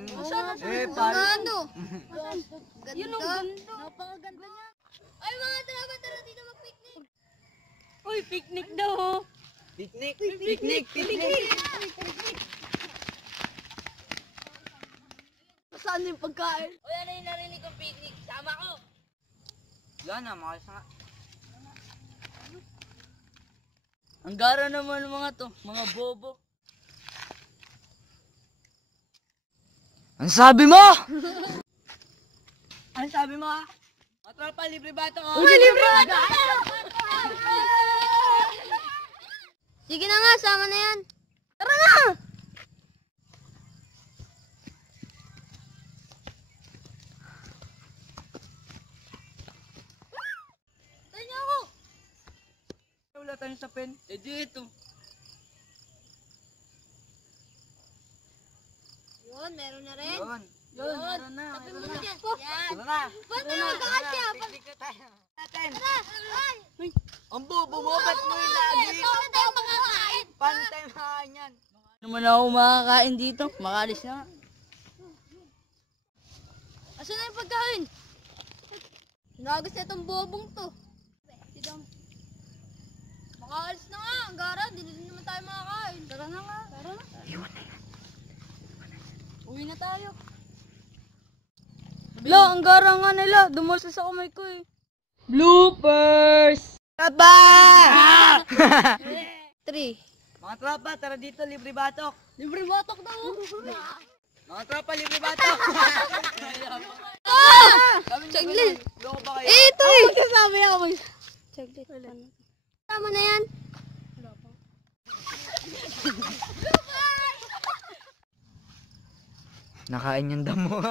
Ano? Yun ang ganda. Napakaganda niya. Ay mga tropa, tara dito mag-picnic. Uy, picnic daw. Picnic. Picnic. Saan yung pagkain? Uy, ano yung narinig kong picnic? Sama ko. Yan na, makalis nga. Ang gara naman ng mga to, mga bobo. Ang sabi mo? Ano sabi mo ha? Mga tropa, libre ba ito? Uy, libre ba? Sige na nga, sama na yan. Tara na! Tanya ako! Wala tayo sa pen. Eh di ito. Yun, meron na rin. Yun. Yun, meron na. Tabi mo na dyan. Yan. Tara na. Ba't na magkakasya? Picnic na tayo. Natin. Ay! Ang bobo mo, ba't mo yung lagi? Ito na tayo makakain. Pantay mga yan. Naman ako makakain dito. Makalis na nga. Asan na yung pagkain? Nagas na itong bobong to. Makaalis na nga, ang gara. Hindi na naman tayo makakain. Tara na nga. Tara na. Uwi na tayo. La, ang gara nga nila. Dumalsa sa kamay ko eh. Bloopers! Taba! 3. Mga tropa, tara dito, libre batok. Libre batok daw. Mga tropa, libre batok. Saglit. Loko ba kayo? Ito eh. Magsasabi ako. Saglit. Tama na yan. Nakain yung damo.